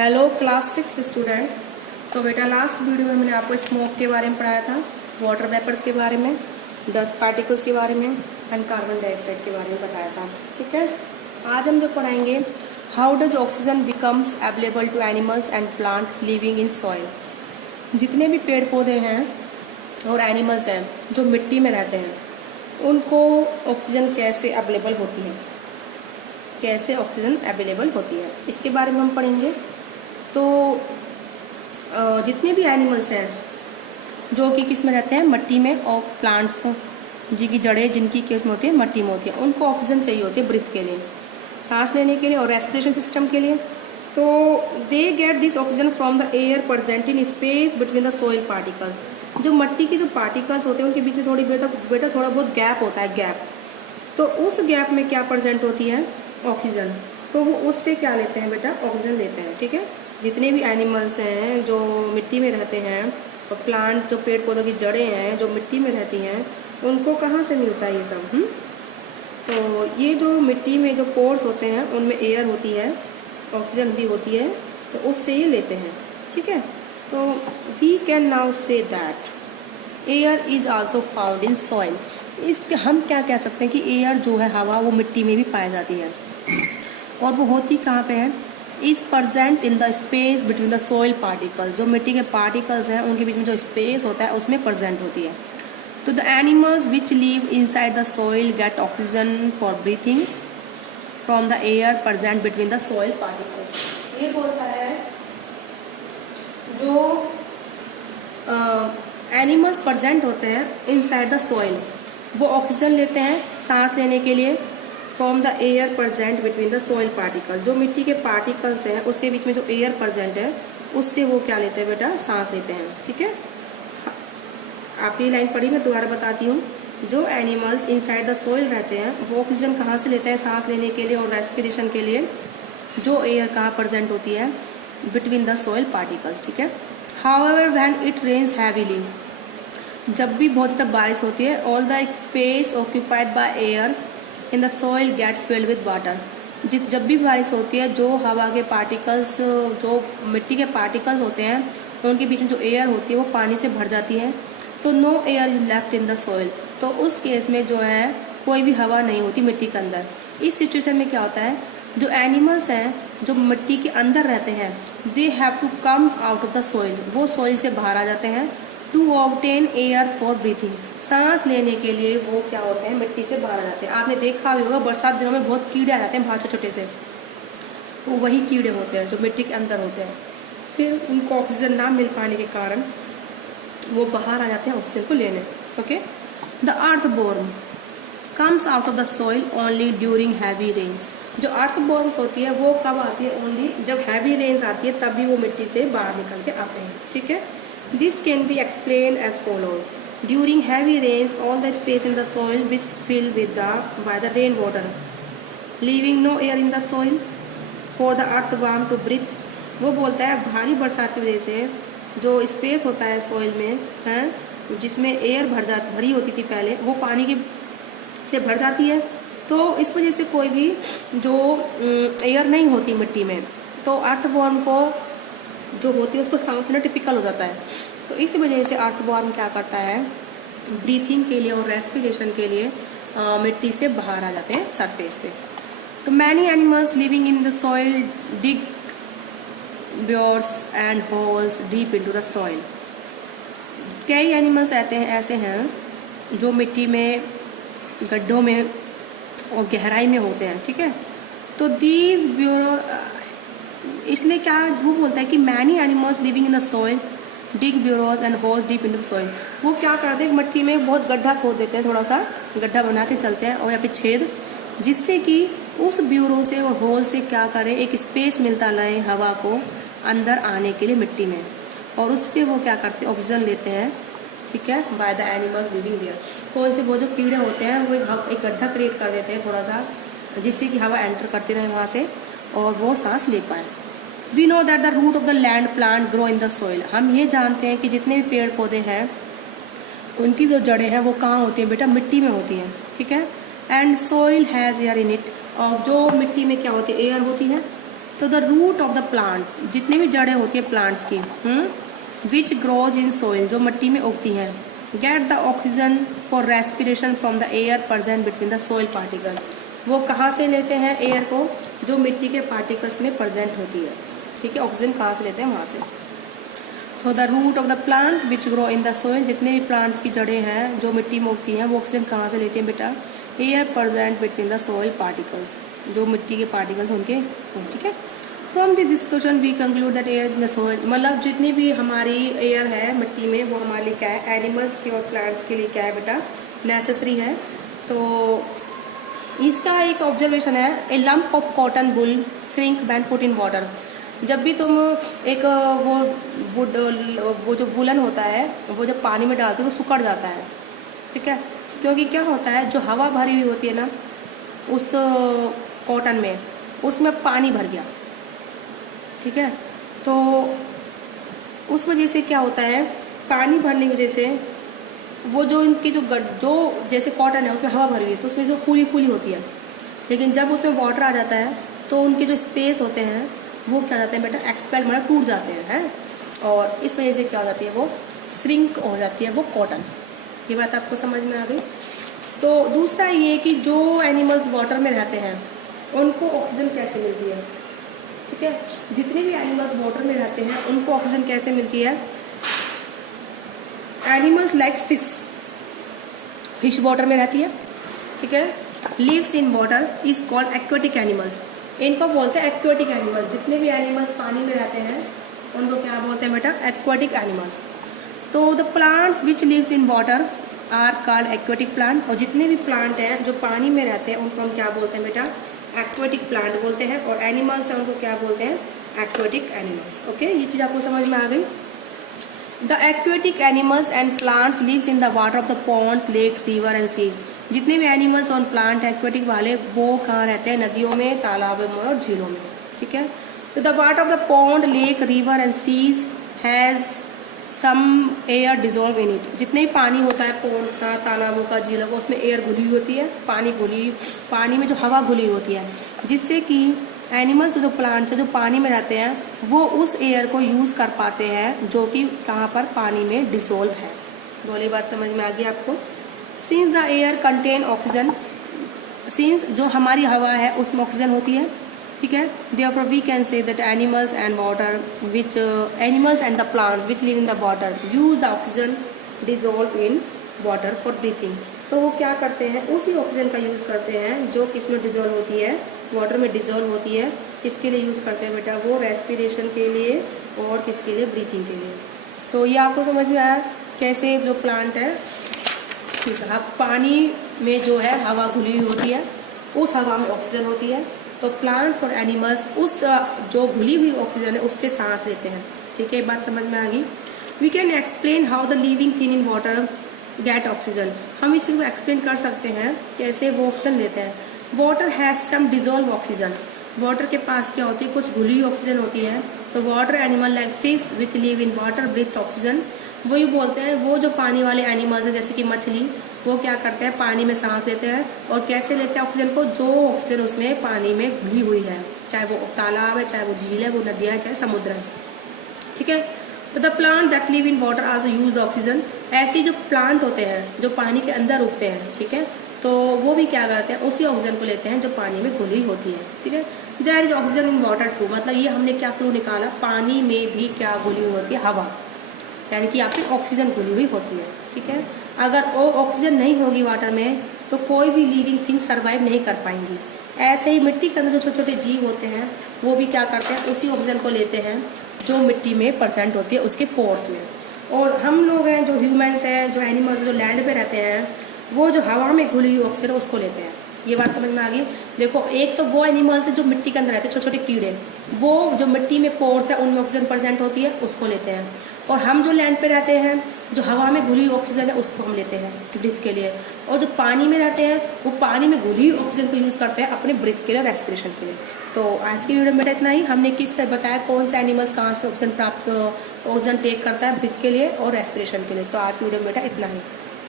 Hello class 6 student. तो बेटा last video में मैंने आपको स्मोक के बारे में पढ़ाया था, वाटर वेपर्स के बारे में, डस्ट पार्टिकल्स के बारे में एंड कार्बन डाइऑक्साइड के बारे में बताया था। ठीक है, आज हम जो पढ़ाएंगे how does oxygen becomes available to animals and plant living in soil. जितने भी पेड़ पौधे हैं और एनिमल्स हैं जो मिट्टी में रहते हैं उनको ऑक्सीजन कैसे अवेलेबल होती है, कैसे ऑक्सीजन अवेलेबल होती है, इसके बारे में हम पढ़ेंगे। तो जितने भी एनिमल्स हैं जो कि किस में रहते हैं, मिट्टी में, और प्लांट्स जिनकी जड़ें जिनकी किस में होती है, मिट्टी में होती है, उनको ऑक्सीजन चाहिए होती है ब्रीथ के लिए, सांस लेने के लिए और रेस्पिरेशन सिस्टम के लिए। तो they get this oxygen from the air present in space between the soil particle. जो मिट्टी के जो पार्टिकल्स होते हैं उनके बीच में बेटा थोड़ा बहुत गैप होता है, गैप। तो उस गैप में क्या प्रेजेंट होती है, ऑक्सीजन। तो वो उससे क्या लेते हैं बेटा, ऑक्सीजन लेते हैं। ठीक है, जितने भी एनिमल्स हैं जो मिट्टी में रहते हैं और प्लांट जो पेड़ पौधों की जड़ें हैं जो मिट्टी में रहती हैं, उनको कहाँ से मिलता है ये सब। तो ये जो मिट्टी में जो पोर्स होते हैं उनमें एयर होती है, ऑक्सीजन भी होती है, तो उससे ये लेते हैं। ठीक है, तो we can now say that air is also found in soil. इसके हम क्या कह सकते हैं कि एयर जो है, हवा, वो मिट्टी में भी पाई जाती है। और वो होती कहाँ पे है, is present in the space between the soil particles. जो मिट्टी के पार्टिकल्स हैं उनके बीच में जो स्पेस होता है उसमें प्रेजेंट होती है। तो the animals which live inside the soil gate oxygen for breathing from the air present between the soil particles. ये बोलता है जो एनिमल्स प्रेजेंट होते हैं इनसाइड द सॉइल, वो ऑक्सीजन लेते हैं सांस लेने के लिए from the air present between the soil particle. जो मिट्टी के पार्टिकल्स हैं उसके बीच में जो एयर प्रेजेंट है उससे वो क्या लेते हैं बेटा, सांस लेते हैं। ठीक है, आपने लाइन पढ़ी, मैं दोबारा बताती हूँ। जो एनिमल्स इनसाइड द सॉइल रहते हैं वो ऑक्सीजन कहाँ से लेते हैं, सांस लेने के लिए और रेस्पिरेशन के लिए। जो एयर कहाँ प्रेजेंट होती है, बिटवीन द सॉइल पार्टिकल्स। ठीक है, however when it rains heavily, जब भी बहुत ज़्यादा बारिश होती है, all the space occupied by air in the soil get filled with water. जब भी बारिश होती है, जो हवा के पार्टिकल्स, जो मिट्टी के पार्टिकल्स होते हैं उनके बीच में जो एयर होती है वो पानी से भर जाती है। तो no air is left in the soil. तो उस केस में जो है कोई भी हवा नहीं होती मिट्टी के अंदर। इस सिचुएशन में क्या होता है, जो एनिमल्स हैं जो मिट्टी के अंदर रहते हैं, they have to come out of the soil, वो सॉइल से बाहर आ जाते हैं to obtain air for breathing. सांस लेने के लिए वो क्या होते हैं, मिट्टी से बाहर आ जाते हैं। आपने देखा भी होगा बरसात दिनों में बहुत कीड़े आ जाते हैं बाहर छोटे से, तो वही कीड़े होते हैं जो मिट्टी के अंदर होते हैं। फिर उनको ऑक्सीजन ना मिल पाने के कारण वो बाहर आ जाते हैं ऑक्सीजन को लेने। Okay, the earthworm comes out of the soil only during heavy rains. जो अर्थबोर्न्स होती है वो कब आती है, ओनली जब हैवी रेन्स आती है तभी वो मिट्टी से बाहर निकल के आते हैं। ठीक है, this can be explained as follows. During heavy rains, all the space in the soil which fill by the rainwater, leaving no air in the soil for the earthworm to breathe. वो बोलता है भारी बरसात की वजह से जो space होता है सॉइल में है, जिसमें एयर भरी होती थी पहले, वो पानी की से भर जाती है। तो इस वजह से कोई भी जो एयर नहीं होती मिट्टी में, तो अर्थवॉर्म को जो होती है उसको सांस लेना टिपिकल हो जाता है। तो इस वजह से अर्थवॉर्म क्या करता है, ब्रीथिंग के लिए और रेस्पिरेशन के लिए मिट्टी से बाहर आ जाते हैं सरफेस पे। तो many animals living in the soil dig burrows and holes deep into the soil. कई एनिमल्स ऐसे हैं जो मिट्टी में, गड्ढों में और गहराई में होते हैं। ठीक है, तो दीज ब्यूरो, इसलिए क्या वो बोलता है कि many animals living in the soil dig bureaus and holes deep in the soil. वो क्या करते हैं, मिट्टी में बहुत गड्ढा खोद देते हैं, थोड़ा सा गड्ढा बना के चलते हैं और या फिर छेद, जिससे कि उस ब्यूरो से और होल से क्या करें, एक स्पेस मिलता रहे हवा को अंदर आने के लिए मिट्टी में, और उससे वो क्या करते हैं, ऑक्सीजन लेते हैं। ठीक है, by the animals living there. कौन से वो जो कीड़े होते हैं वो एक गड्ढा क्रिएट कर देते हैं थोड़ा सा, जिससे कि हवा एंटर करती रहे वहाँ से और वो सांस ले पाए। We know that the root of the land plant grow in the soil. हम ये जानते हैं कि जितने भी पेड़ पौधे हैं उनकी जो जड़ें हैं वो कहाँ होती हैं बेटा, मिट्टी में होती हैं। ठीक है, and soil has air in it. और जो मिट्टी में क्या होती है, एयर होती है। तो the root of the plants, जितनी भी जड़ें होती है प्लांट्स की, विच ग्रोज इन सोइल, जो मिट्टी में उगती हैं, get the oxygen for respiration from the air present between the soil particle, वो कहाँ से लेते हैं एयर को, जो मिट्टी के पार्टिकल्स में प्रेजेंट होती है, ठीक है, ऑक्सीजन कहाँ से लेते हैं, वहाँ से। So the root of the plant which grow in the soil, जितने भी प्लांट्स की जड़ें हैं जो मिट्टी में उगती हैं, वो ऑक्सीजन कहाँ से लेते हैं बेटा, air present between the soil particles, जो मिट्टी के पार्टिकल्स उनके, ठीक है। From this discussion we conclude that air in the soil, मतलब जितनी भी हमारी एयर है मिट्टी में, वो हमारे लिए क्या है, एनिमल्स के और प्लांट्स के लिए क्या है बेटा, नेसेसरी है। तो इसका एक ऑब्जर्वेशन है, a lump of cotton wool shrink when put in water, जब भी तुम एक वो जो वुलन होता है, वो जब पानी में डालते हो तो सुकड़ जाता है, ठीक है, क्योंकि क्या होता है, जो हवा भरी हुई होती है ना उस कॉटन में, उसमें पानी भर गया, ठीक है, तो उस वजह से क्या होता है, पानी भरने की वजह से वो जो इनकी जो जैसे कॉटन है उसमें हवा भरी हुई है तो उसमें से फूली फूली होती है, लेकिन जब उसमें वाटर आ जाता है तो उनके जो स्पेस होते हैं वो क्या जाते हैं बेटा, एक्सपेल मतलब टूट जाते हैं, और इस वजह से क्या हो जाती है, वो श्रिंक हो जाती है वो कॉटन। ये बात आपको समझ में आ गई। तो दूसरा ये कि जो एनिमल्स वाटर में रहते हैं उनको ऑक्सीजन कैसे मिलती है, ठीक है, जितने भी एनिमल्स वाटर में रहते हैं उनको ऑक्सीजन कैसे मिलती है। एनिमल्स लाइक फिश वाटर में रहती है, ठीक है, lives in water is called aquatic animals, इनको बोलते हैं एक्वेटिक एनिमल्स, जितने भी एनिमल्स पानी में रहते हैं उनको क्या बोलते हैं बेटा, एक्वेटिक एनिमल्स। तो the plants which lives in water are called aquatic plant, और जितने भी प्लांट हैं जो पानी में रहते हैं उनको हम क्या बोलते हैं बेटा, एक्वेटिक प्लांट बोलते हैं, और एनिमल्स हैं उनको क्या बोलते हैं, एक्वेटिक एनिमल्स। ओके, ये चीज़ आपको समझ में आ गई। The aquatic animals and plants lives in the water of the ponds, lakes, river and seas, जितने भी एनिमल्स और प्लांट एक्वेटिक वाले वो कहाँ रहते हैं, नदियों में, तालाबों में और झीलों में, ठीक है। तो the water of the pond, lake, river and seas has some air dissolve in it, जितने भी पानी होता है पॉन्ड्स का, तालाबों का, झीलों का, उसमें एयर घुली हुई होती है, पानी में जो हवा घुली होती है, जिससे कि एनिमल्स जो प्लांट्स है जो पानी में रहते हैं वो उस एयर को यूज़ कर पाते हैं जो कि कहाँ पर, पानी में डिसोल्व है। बोली बात समझ में आ गई आपको। Since the air contain oxygen, since जो हमारी हवा है उसमें ऑक्सीजन होती है, ठीक है, therefore we can say that animals and the plants which live in the water use the oxygen dissolved in water for breathing। तो वो क्या करते हैं, उसी ऑक्सीजन का यूज़ करते हैं जो किसमें डिजोल्व होती है, वाटर में डिजोल्व होती है। किसके लिए यूज़ करते हैं बेटा, वो रेस्पिरेशन के लिए और किसके लिए, ब्रीथिंग के लिए। तो ये आपको समझ में आया कैसे जो प्लांट है, ठीक है, पानी में जो है हवा घुली हुई होती है, उस हवा में ऑक्सीजन होती है, तो प्लांट्स और एनिमल्स उस जो घुली हुई ऑक्सीजन है उससे सांस लेते हैं, ठीक है, बात समझ में आ गई। We can explain how the living thing in water get oxygen, हम इस चीज़ को एक्सप्लेन कर सकते हैं कैसे वो ऑक्सीजन लेते हैं। Water has some dissolve oxygen, water के पास क्या होती है, कुछ घुली हुई ऑक्सीजन होती है। तो water animal like fish which live in water breathe oxygen, वही बोलते हैं वो जो पानी वाले एनिमल्स हैं जैसे कि मछली, वो क्या करते हैं, पानी में सांस लेते हैं। और कैसे लेते हैं ऑक्सीजन को, जो ऑक्सीजन उसमें पानी में घुली हुई है, चाहे वो तालाब है, चाहे वो झील है, वो नदियाँ है, चाहे समुद्र है, ठीक है। तो the plant that live in water also use the oxygen, ऐसे जो प्लांट होते हैं जो पानी के अंदर उगते हैं, ठीक है, तो वो भी क्या करते हैं, उसी ऑक्सीजन को लेते हैं जो पानी में घुली होती है, ठीक है। There is oxygen in water too, मतलब ये हमने क्या क्लू निकाला, पानी में भी क्या घुली हुई होती है, हवा, यानी कि आपकी ऑक्सीजन घुली हुई होती है, ठीक है। अगर वो ऑक्सीजन नहीं होगी वाटर में तो कोई भी लिविंग थिंग सर्वाइव नहीं कर पाएंगी। ऐसे ही मिट्टी के अंदर जो छोटे छोटे जीव होते हैं वो भी क्या करते हैं, उसी ऑक्सीजन को लेते हैं जो मिट्टी में प्रेजेंट होती है उसके पोर्स में। और हम लोग हैं जो ह्यूमंस हैं, जो एनिमल्स जो लैंड पे रहते हैं, वो जो हवा में घुली हुई ऑक्सीजन उसको लेते हैं। ये बात समझ में आ गई। देखो, एक तो वो एनिमल्स है जो मिट्टी के अंदर रहते हैं, छोटे छोटे कीड़े, वो जो मिट्टी में पोर्स है उनमें ऑक्सीजन प्रेजेंट होती है, उसको लेते हैं। और हम जो लैंड पे रहते हैं, जो हवा में घुली ऑक्सीजन है उसको हम लेते हैं ब्रीथ के लिए। और जो पानी में रहते हैं वो पानी में घुली ऑक्सीजन को यूज़ करते हैं अपने ब्रीथ के लिए, रेस्पिरेशन के लिए। तो आज की वीडियो में बेटा इतना ही। हमने किस तरह बताया कौन सा एनिमल्स कहाँ से ऑक्सीजन टेक करता है ब्रीथ के लिए और रेस्पिरेशन के लिए। तो आज की वीडियो में बेटा इतना ही।